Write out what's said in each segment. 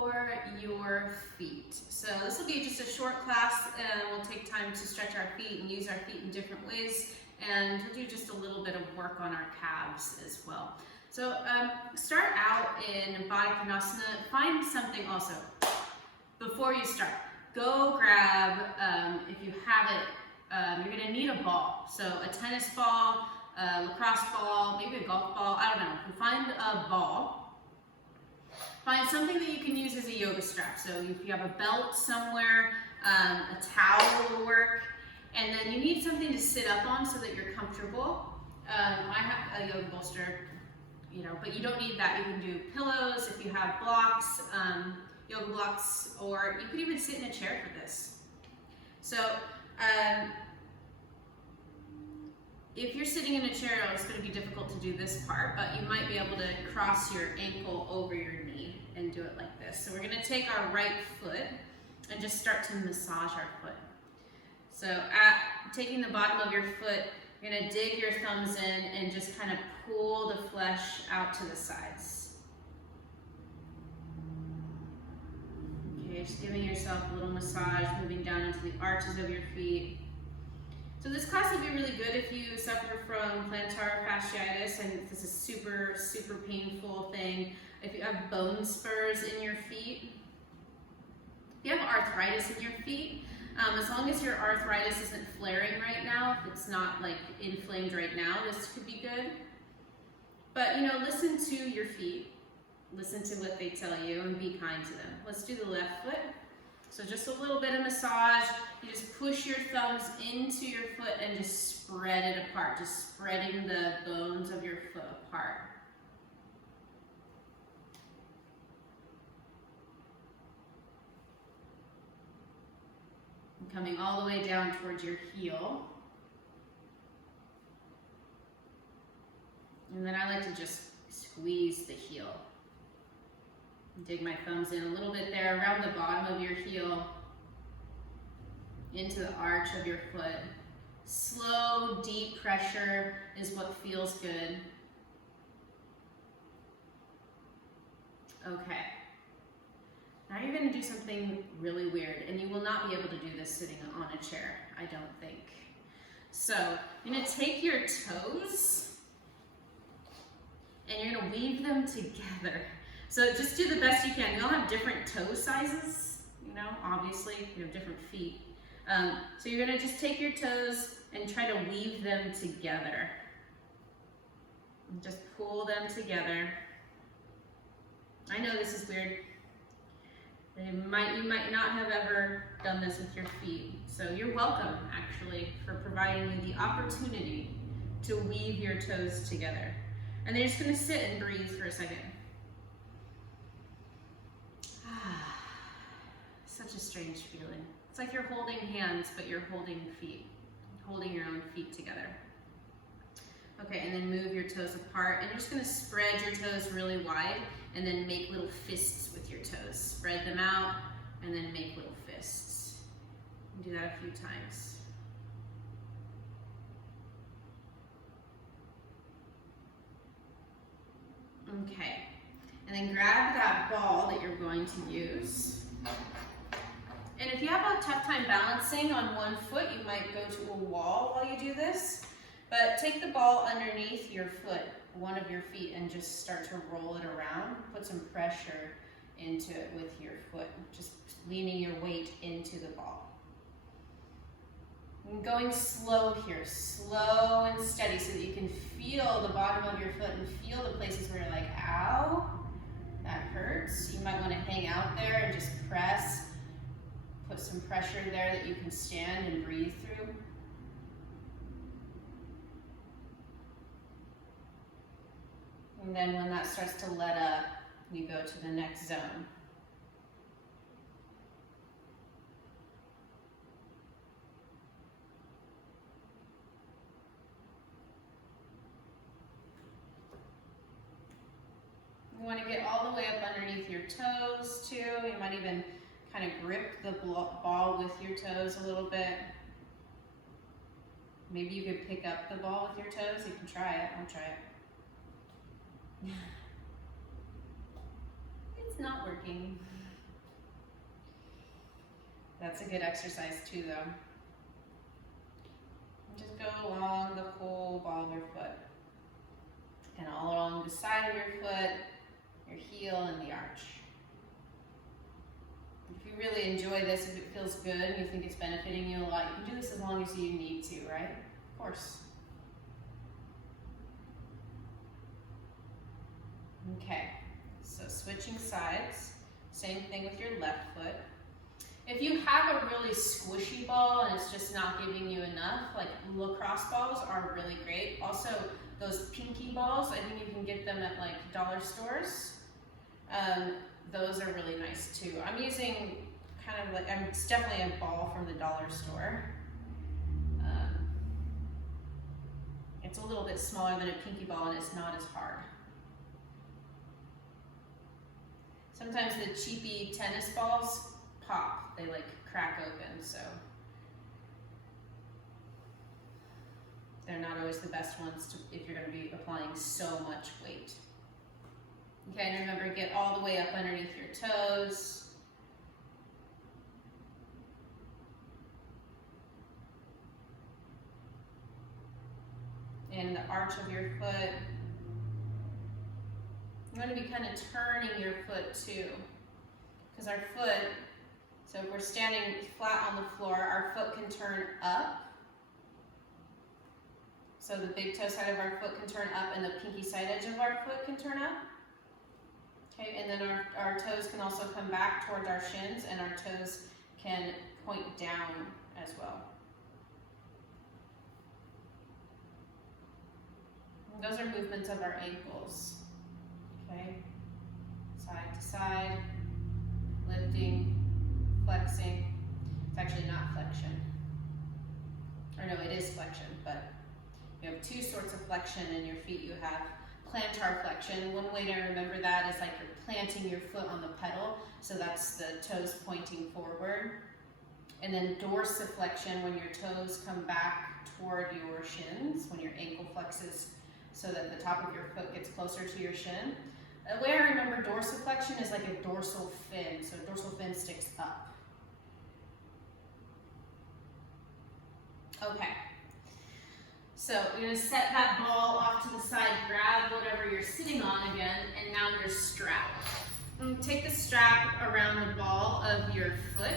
for your feet. So this will be just a short class, and we'll take time to stretch our feet and use our feet in different ways, and we'll do just a little bit of work on our calves as well. So start out in Baddha Konasana. Find something also before you start. Go grab, if you have it, you're gonna need a ball. So a tennis ball, a lacrosse ball, maybe a golf ball, I don't know. Find a ball. Find something that you can use as a yoga strap. So if you have a belt somewhere, a towel will work. And then you need something to sit up on so that you're comfortable. I have a yoga bolster, you know, but you don't need that. You can do pillows if you have blocks, yoga blocks, or you could even sit in a chair for this. So if you're sitting in a chair, it's going to be difficult to do this part, but you might be able to cross your ankle over your knee and do it like this. So we're going to take our right foot and just start to massage our foot. So taking the bottom of your foot, you're going to dig your thumbs in and just kind of pull the flesh out to the sides. Okay, just giving yourself a little massage, moving down into the arches of your feet. So this class would be really good if you suffer from plantar fasciitis, and this is super, super painful thing. If you have bone spurs in your feet, if you have arthritis in your feet, as long as your arthritis isn't flaring right now, if it's not like inflamed right now, this could be good. But you know, listen to your feet, listen to what they tell you, and be kind to them. Let's do the left foot. So just a little bit of massage. You just push your thumbs into your foot and just spread it apart, just spreading the bones of your foot apart. And coming all the way down towards your heel. And then I like to just squeeze the heel. Dig my thumbs in a little bit there around the bottom of your heel, into the arch of your foot. Slow, deep pressure is what feels good. Okay. Now you're going to do something really weird, and you will not be able to do this sitting on a chair, I don't think. So you're going to take your toes, and you're going to weave them together. So just do the best you can. You all have different toe sizes, you know, obviously, you have different feet. So you're gonna just take your toes and try to weave them together. And just pull them together. I know this is weird. You might not have ever done this with your feet. So you're welcome, actually, for providing you the opportunity to weave your toes together. And then you're just gonna sit and breathe for a second. Such a strange feeling. It's like you're holding hands, but you're holding feet, holding your own feet together. Okay, and then move your toes apart, and you're just gonna spread your toes really wide, and then make little fists with your toes. Spread them out, and then make little fists. Do that a few times. Okay, and then grab that ball that you're going to use. And if you have a tough time balancing on one foot, you might go to a wall while you do this. But take the ball underneath your foot, one of your feet, and just start to roll it around. Put some pressure into it with your foot, just leaning your weight into the ball. And going slow here, slow and steady, so that you can feel the bottom of your foot and feel the places where you're like, ow, that hurts. You might want to hang out there and just press. Put some pressure there that you can stand and breathe through. And then when that starts to let up, we go to the next zone. You want to get all the way up underneath your toes too. You might even kind of grip the ball with your toes a little bit. Maybe you could pick up the ball with your toes. You can try it. I'll try it. It's not working. That's a good exercise too, though. And just go along the whole ball of your foot. And all along the side of your foot, your heel, and the arch. If you really enjoy this, if it feels good and you think it's benefiting you a lot, you can do this as long as you need to, right? Of course. Okay, so switching sides. Same thing with your left foot. If you have a really squishy ball and it's just not giving you enough, like lacrosse balls are really great. Also, those pinky balls, I think you can get them at like dollar stores. Those are really nice too. I'm using kind of like, it's definitely a ball from the dollar store. It's a little bit smaller than a pinky ball and it's not as hard. Sometimes the cheapy tennis balls pop, they like crack open, so they're not always the best ones if you're going to be applying so much weight. Okay, and remember, get all the way up underneath your toes. And the arch of your foot. You want to be kind of turning your foot too, because our foot, so if we're standing flat on the floor, our foot can turn up. So the big toe side of our foot can turn up and the pinky side edge of our foot can turn up. Okay, and then our toes can also come back towards our shins and our toes can point down as well. And those are movements of our ankles. Okay, side to side, lifting, flexing. It's actually not flexion. Or no, it is flexion, but you have two sorts of flexion in your feet. You have plantar flexion. One way to remember that is like you're planting your foot on the pedal, so that's the toes pointing forward. And then dorsiflexion, when your toes come back toward your shins, when your ankle flexes so that the top of your foot gets closer to your shin. The way I remember dorsiflexion is like a dorsal fin, so dorsal fin sticks up. Okay. So you're going to set that ball off to the side, grab whatever you're sitting on again, and now your strap. And take the strap around the ball of your foot.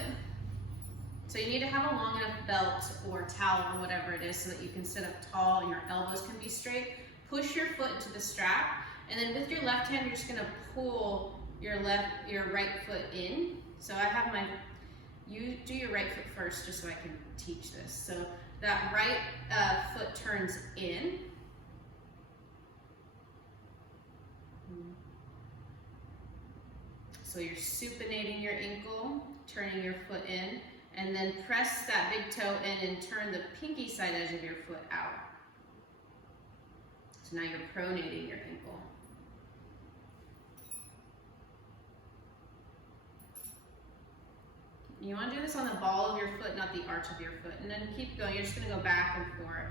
So you need to have a long enough belt or towel or whatever it is so that you can sit up tall and your elbows can be straight. Push your foot into the strap, and then with your left hand, you're just going to pull your right foot in. So I have you do your right foot first just so I can teach this. So that right foot turns in. So you're supinating your ankle, turning your foot in, and then press that big toe in and turn the pinky side edge of your foot out. So now you're pronating your ankle. You want to do this on the ball of your foot, not the arch of your foot. And then keep going. You're just going to go back and forth.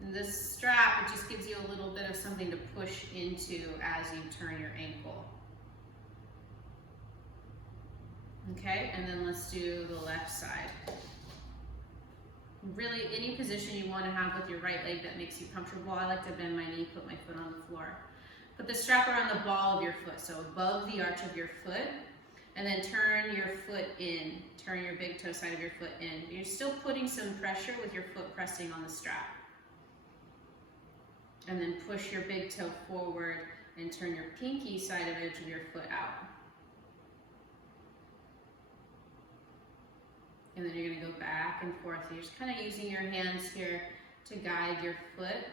And this strap, it just gives you a little bit of something to push into as you turn your ankle. Okay, and then let's do the left side. Really, any position you want to have with your right leg that makes you comfortable. I like to bend my knee, put my foot on the floor. Put the strap around the ball of your foot, so above the arch of your foot, and then turn your foot in. Turn your big toe side of your foot in. You're still putting some pressure with your foot pressing on the strap. And then push your big toe forward and turn your pinky side of edge of your foot out. And then you're going to go back and forth. So you're just kind of using your hands here to guide your foot.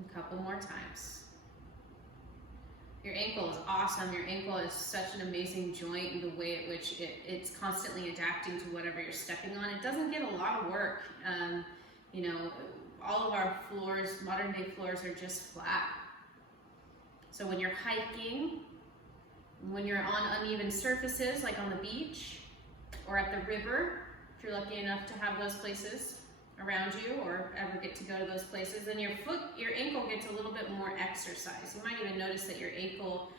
A couple more times. Your ankle is awesome. Your ankle is such an amazing joint in the way at which it's constantly adapting to whatever you're stepping on. It doesn't get a lot of work. You know, all of our floors, modern day floors, are just flat. So when you're hiking, When you're on uneven surfaces, like on the beach or at the river, if you're lucky enough to have those places around you or ever get to go to those places, then your ankle gets a little bit more exercise. You might even notice that your ankle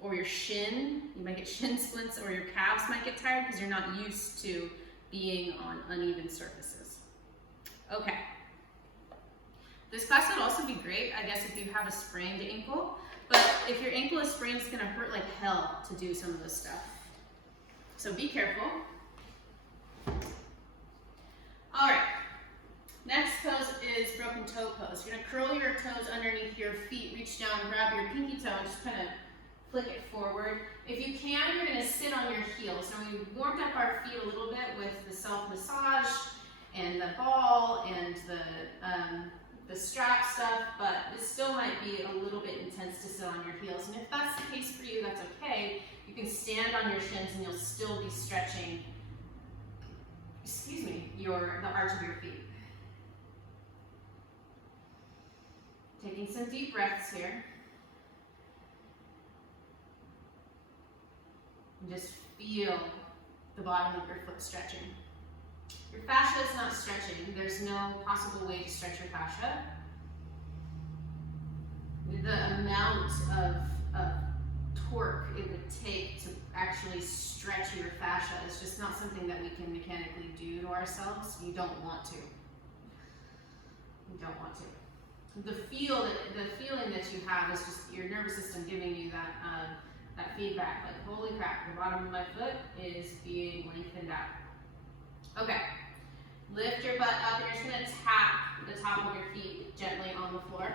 or your shin, you might get shin splints, or your calves might get tired because you're not used to being on uneven surfaces. Okay. This class would also be great, I guess, if you have a sprained ankle. But if your ankle is sprained, it's gonna hurt like hell to do some of this stuff. So be careful. All right, next pose is broken toe pose. You're gonna curl your toes underneath your feet, reach down, grab your pinky toe, and just kind of flick it forward. If you can, you're gonna sit on your heels. Now we warmed up our feet a little bit with the self-massage and the ball and the strap stuff, but it still might be a little bit intense to sit on your heels. And if that's the case for you, that's okay. You can stand on your shins and you'll still be stretching, the arch of your feet. Taking some deep breaths here. And just feel the bottom of your foot stretching. Your fascia is not stretching. There's no possible way to stretch your fascia. The amount of torque it would take to actually stretch your fascia is just not something that we can mechanically do to ourselves. You don't want to. You don't want to. The feeling that you have is just your nervous system giving you that feedback, like, holy crap, the bottom of my foot is being lengthened out. Okay, lift your butt up, and you're just gonna tap the top of your feet gently on the floor.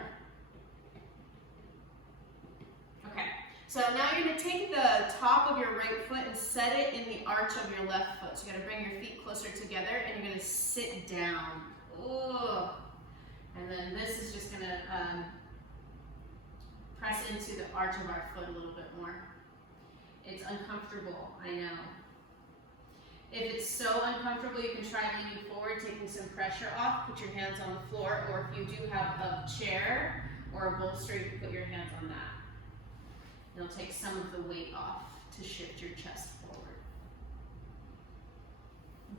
Okay, so now you're gonna take the top of your right foot and set it in the arch of your left foot. So you're gonna bring your feet closer together, and you're gonna sit down. Ooh. And then this is just gonna press into the arch of our foot a little bit more. It's uncomfortable, I know. If it's so uncomfortable, you can try leaning forward, taking some pressure off, put your hands on the floor, or if you do have a chair or a bolster, you can put your hands on that. It'll take some of the weight off to shift your chest forward.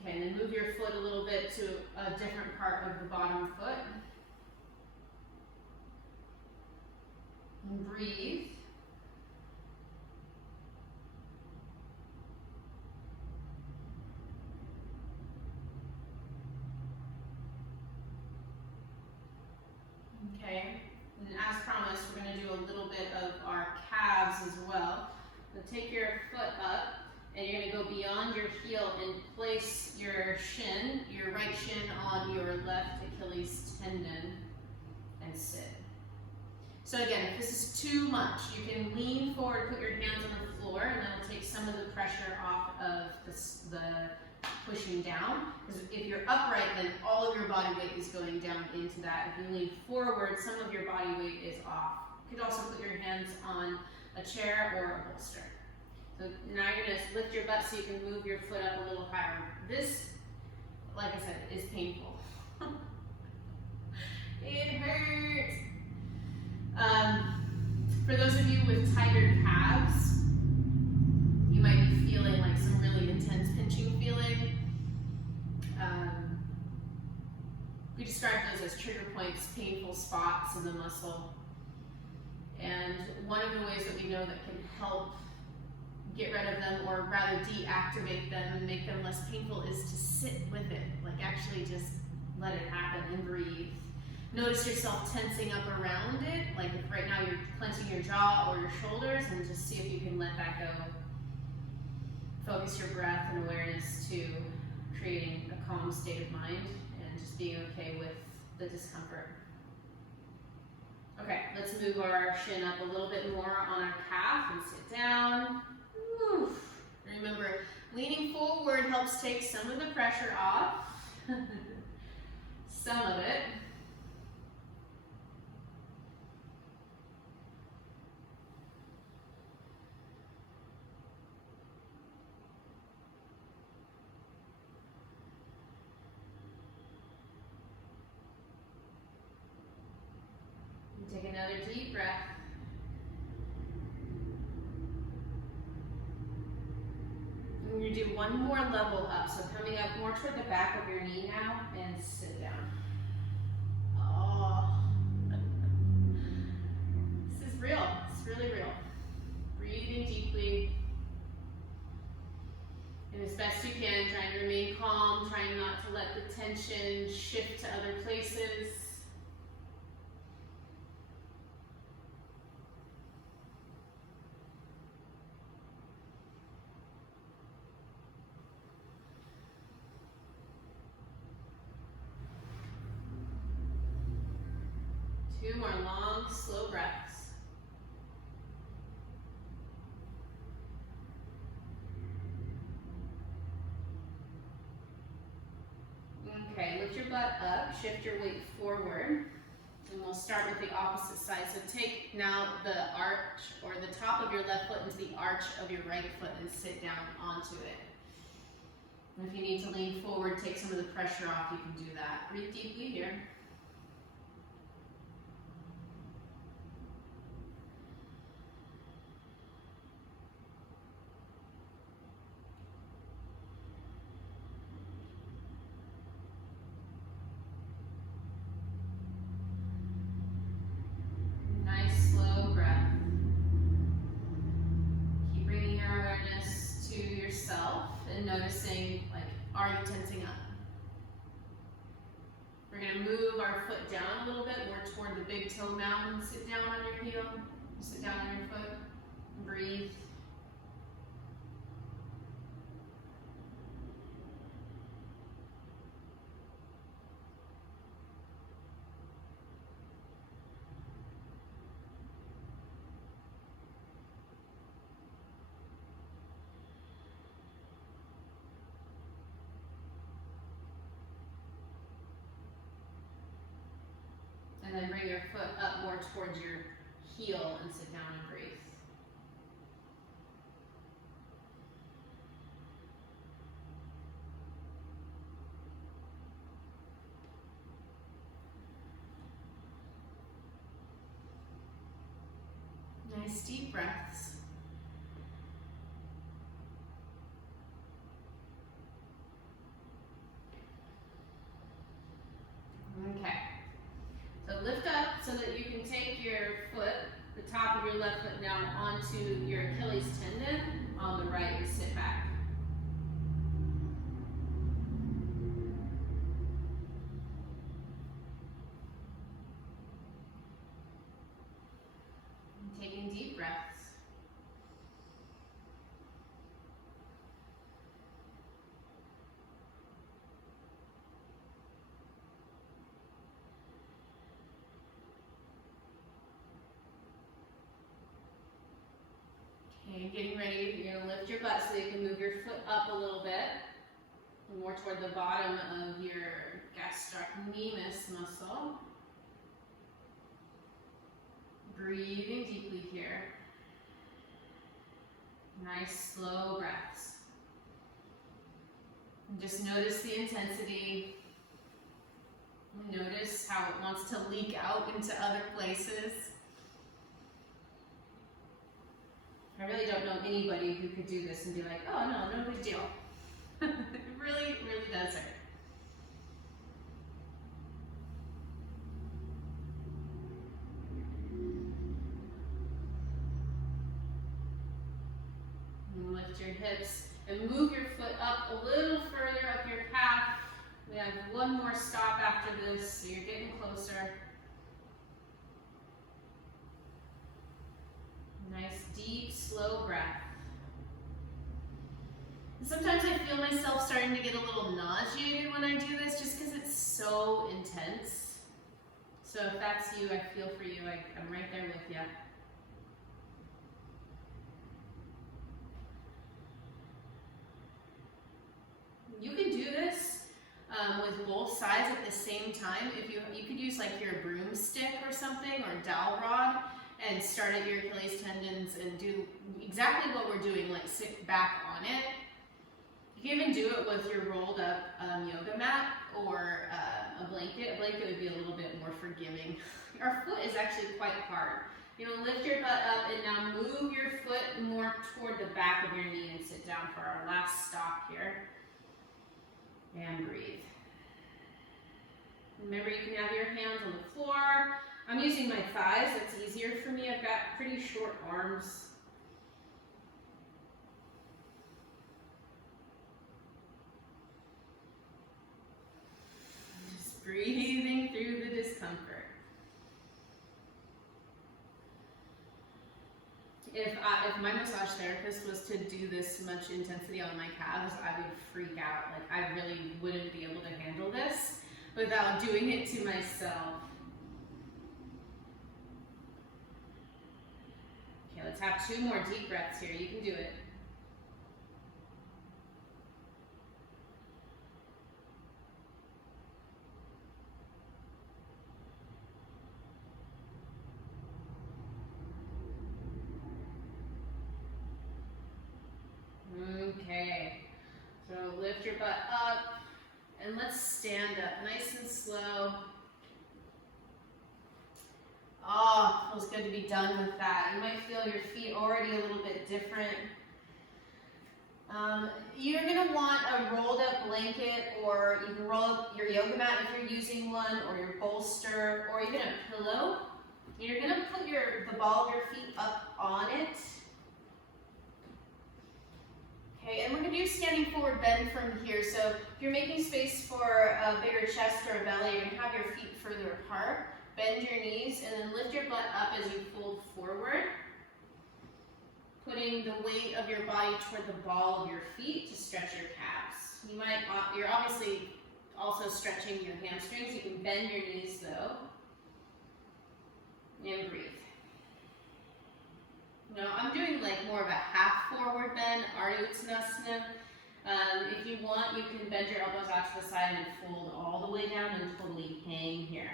Okay, and then move your foot a little bit to a different part of the bottom foot. And breathe. Okay, and as promised, we're going to do a little bit of our calves as well. So take your foot up, and you're going to go beyond your heel and place your shin, your right shin, on your left Achilles tendon and sit. So again, if this is too much, you can lean forward, put your hands on the floor, and that'll take some of the pressure off of the pushing down. Because if you're upright, then all of your body weight is going down into that. If you lean forward, some of your body weight is off. You could also put your hands on a chair or a bolster. So now you're going to lift your butt so you can move your foot up a little higher. This, like I said, is painful. It hurts. For those of you with tighter calves, you might be feeling like some really intense pinching feeling. We describe those as trigger points, painful spots in the muscle. And one of the ways that we know that can help get rid of them, or rather deactivate them and make them less painful, is to sit with it. Like actually just let it happen and breathe. Notice yourself tensing up around it, like if right now you're clenching your jaw or your shoulders, and just see if you can let that go. Focus your breath and awareness to creating a calm state of mind and just being okay with the discomfort. Okay, let's move our shin up a little bit more on our calf and sit down. Woo. Remember, leaning forward helps take some of the pressure off. Some of it. Take another deep breath. You're gonna do one more level up. So coming up more toward the back of your knee now and sit down. Oh, this is real, it's really real. Breathing deeply. And as best you can, trying to remain calm, trying not to let the tension shift to other places. Two more long, slow breaths. Okay, lift your butt up, shift your weight forward, and we'll start with the opposite side. So take now the arch, or the top of your left foot into the arch of your right foot and sit down onto it. And if you need to lean forward, take some of the pressure off, you can do that. Breathe deeply here. Nice slow breath. Keep bringing your awareness to yourself and noticing, like, are you tensing up? We're going to move our foot down a little bit more toward the big toe mound. Sit down on your heel. Sit down on your foot. Breathe. And then bring your foot up more towards your heel and sit down and breathe. Nice deep breaths. Okay. So lift up so that you can take your foot, the top of your left foot now, onto your Achilles tendon on the right and sit back. And taking deep breaths. Okay, getting ready, you're going to lift your butt so you can move your foot up a little bit, more toward the bottom of your gastrocnemius muscle. Breathing deeply here. Nice slow breaths. And just notice the intensity. Notice how it wants to leak out into other places. I really don't know anybody who could do this and be like, oh no, no big deal. It really, really does hurt. And lift your hips and move your foot up a little further up your calf. We have one more stop after this, so you're getting closer. Nice, deep, slow breath. And sometimes I feel myself starting to get a little nauseated when I do this just because it's so intense. So if that's you, I feel for you. I'm right there with you. You can do this with both sides at the same time. If you could use like your broomstick or something, or dowel rod, and start at your Achilles tendons and do exactly what we're doing, like sit back on it. You can even do it with your rolled up yoga mat or a blanket. A blanket would be a little bit more forgiving. Our foot is actually quite hard. You're gonna lift your butt up and now move your foot more toward the back of your knee and sit down for our last stop here. And breathe. Remember, you can have your hands on the floor. I'm using my thighs, that's easier for me. I've got pretty short arms. Just breathing through the discomfort. If my massage therapist was to do this much intensity on my calves, I would freak out. Like, I really wouldn't be able to handle this without doing it to myself. Okay, let's have 2 more deep breaths here. You can do it. Okay, so lift your butt up and let's stand up nice and slow. Oh, feels good to be done with that. You might feel your feet already a little bit different. You're gonna want a rolled up blanket, or you can roll up your yoga mat if you're using one, or your bolster, or even a pillow. You're gonna put the ball of your feet up on it. Okay, and we're going to do standing forward bend from here. So if you're making space for a bigger chest or a belly, you're going to have your feet further apart. Bend your knees and then lift your butt up as you fold forward. Putting the weight of your body toward the ball of your feet to stretch your calves. You're obviously also stretching your hamstrings. You can bend your knees though. And breathe. Now I'm doing like more of a half forward bend, Ardha Uttanasana. If you want, you can bend your elbows out to the side and fold all the way down and totally hang here.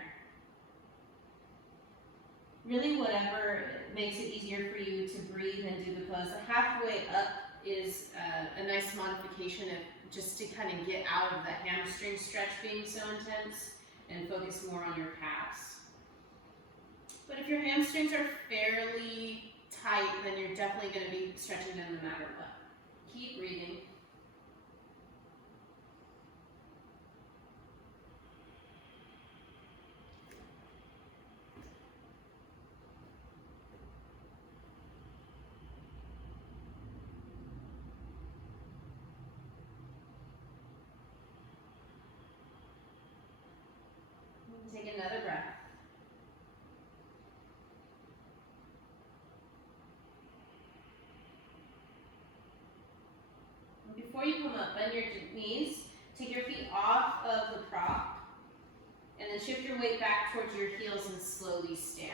Really, whatever makes it easier for you to breathe and do the pose. Halfway up is a nice modification of just to kind of get out of the hamstring stretch being so intense and focus more on your calves. But if your hamstrings are fairly tight, then you're definitely going to be stretching them no matter what. Keep breathing. Take another breath. Before you come up, bend your knees, take your feet off of the prop, and then shift your weight back towards your heels and slowly stand.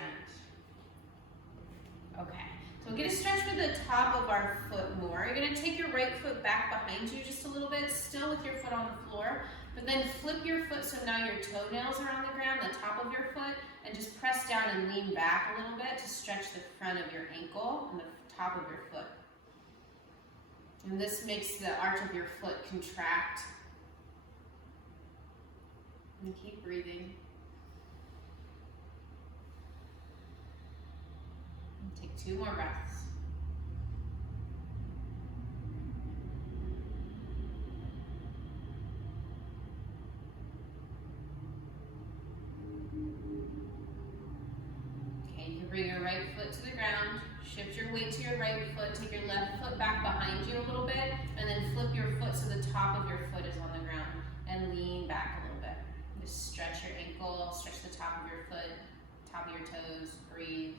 Okay, so we're going to stretch with the top of our foot more. You're going to take your right foot back behind you just a little bit, still with your foot on the floor, but then flip your foot so now your toenails are on the ground, the top of your foot, and just press down and lean back a little bit to stretch the front of your ankle and the top of your foot. And this makes the arch of your foot contract. And keep breathing. And take 2 more breaths. Okay, you can bring your right foot to the ground. Shift your weight to your right foot, take your left foot back behind you a little bit, and then flip your foot so the top of your foot is on the ground, and lean back a little bit. Just stretch your ankle, stretch the top of your foot, top of your toes, breathe.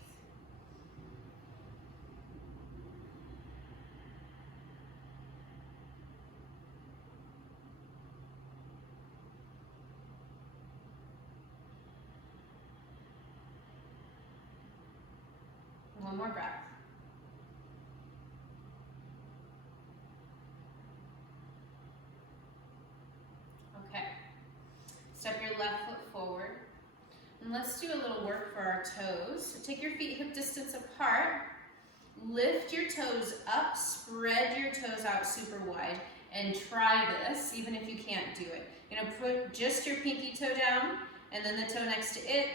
One more breath. Okay. Step your left foot forward. And let's do a little work for our toes. So take your feet hip distance apart. Lift your toes up, spread your toes out super wide, and try this, even if you can't do it. You're gonna put just your pinky toe down, and then the toe next to it,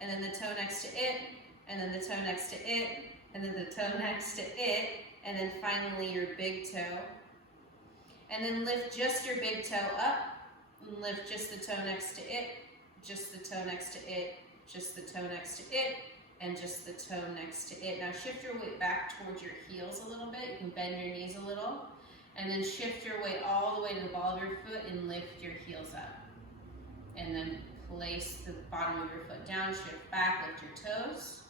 and then the toe next to it, and then the toe next to it, and then the toe next to it, and then finally your big toe. And then lift just your big toe up, and lift just the toe next to it, just the toe next to it, just the toe next to it, and just the toe next to it. Now shift your weight back towards your heels a little bit. You can bend your knees a little, and then shift your weight all the way to the ball of your foot and lift your heels up. And then place the bottom of your foot down, shift back, lift your toes,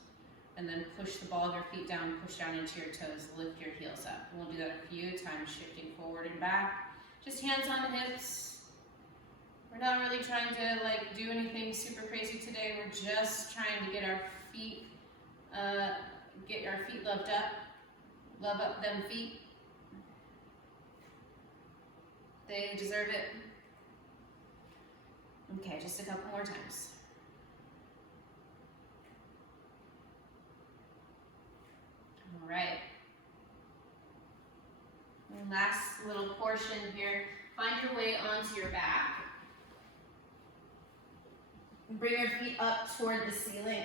and then push the ball of your feet down, push down into your toes, lift your heels up. And we'll do that a few times, shifting forward and back. Just hands on the hips. We're not really trying to like do anything super crazy today. We're just trying to get our feet loved up. Love up them feet. They deserve it. Okay, just a couple more times. All right. And last little portion here. Find your way onto your back. Bring your feet up toward the ceiling.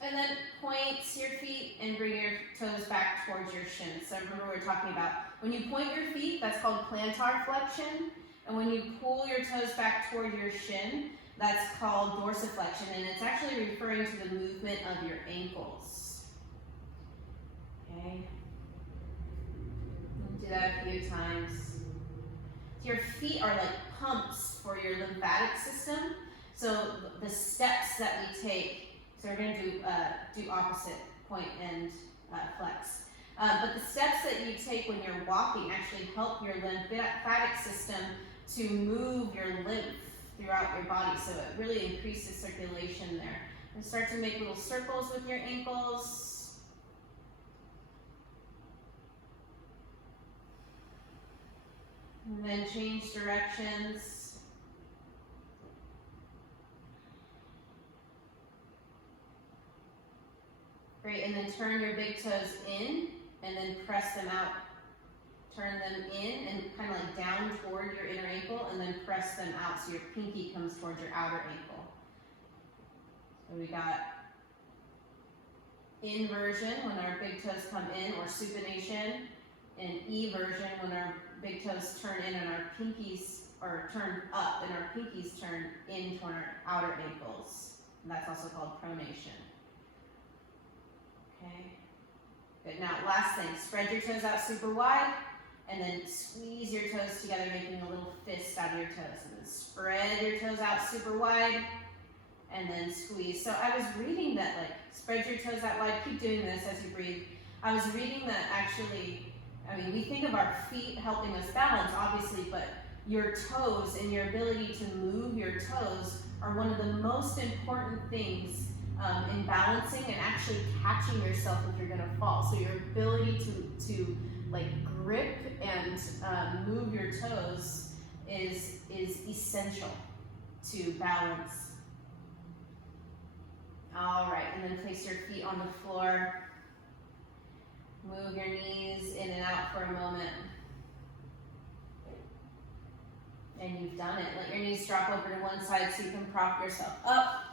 And then point your feet and bring your toes back towards your shins. So remember we were talking about when you point your feet, that's called plantar flexion. And when you pull your toes back toward your shin, that's called dorsiflexion. And it's actually referring to the movement of your ankles. Okay. Do that a few times. So your feet are like pumps for your lymphatic system. So the steps that we take, so we're going to do opposite, point and flex. But the steps that you take when you're walking actually help your lymphatic system to move your lymph throughout your body. So it really increases circulation there. And start to make little circles with your ankles. And then change directions. Great, and then turn your big toes in and then press them out. Turn them in and kind of like down toward your inner ankle and then press them out so your pinky comes towards your outer ankle. So we got inversion when our big toes come in, or supination, and eversion when our big toes turn in and our pinkies, or turn up and our pinkies turn in toward our outer ankles. And that's also called pronation. Okay, good. Now last thing, spread your toes out super wide and then squeeze your toes together, making a little fist out of your toes. And then spread your toes out super wide and then squeeze. So I was reading that, like, spread your toes out wide, keep doing this as you breathe. I was reading that actually, I mean, we think of our feet helping us balance, obviously, but your toes and your ability to move your toes are one of the most important things in balancing and actually catching yourself if you're going to fall. So your ability to like grip and move your toes is essential to balance. All right, and then place your feet on the floor. Move your knees in and out for a moment. And you've done it. Let your knees drop over to one side so you can prop yourself up.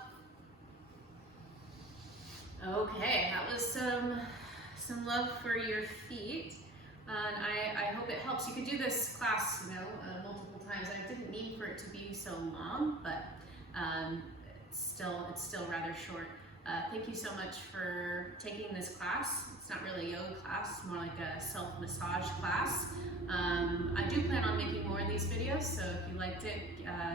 Okay, that was some love for your feet, and I hope it helps. You could do this class, multiple times. I didn't mean for it to be so long, but it's still rather short. Thank you so much for taking this class. It's not really a yoga class, it's more like a self-massage class. I do plan on making more of these videos, so if you liked it,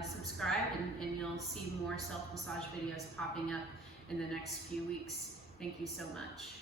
subscribe and you'll see more self-massage videos popping up in the next few weeks. Thank you so much.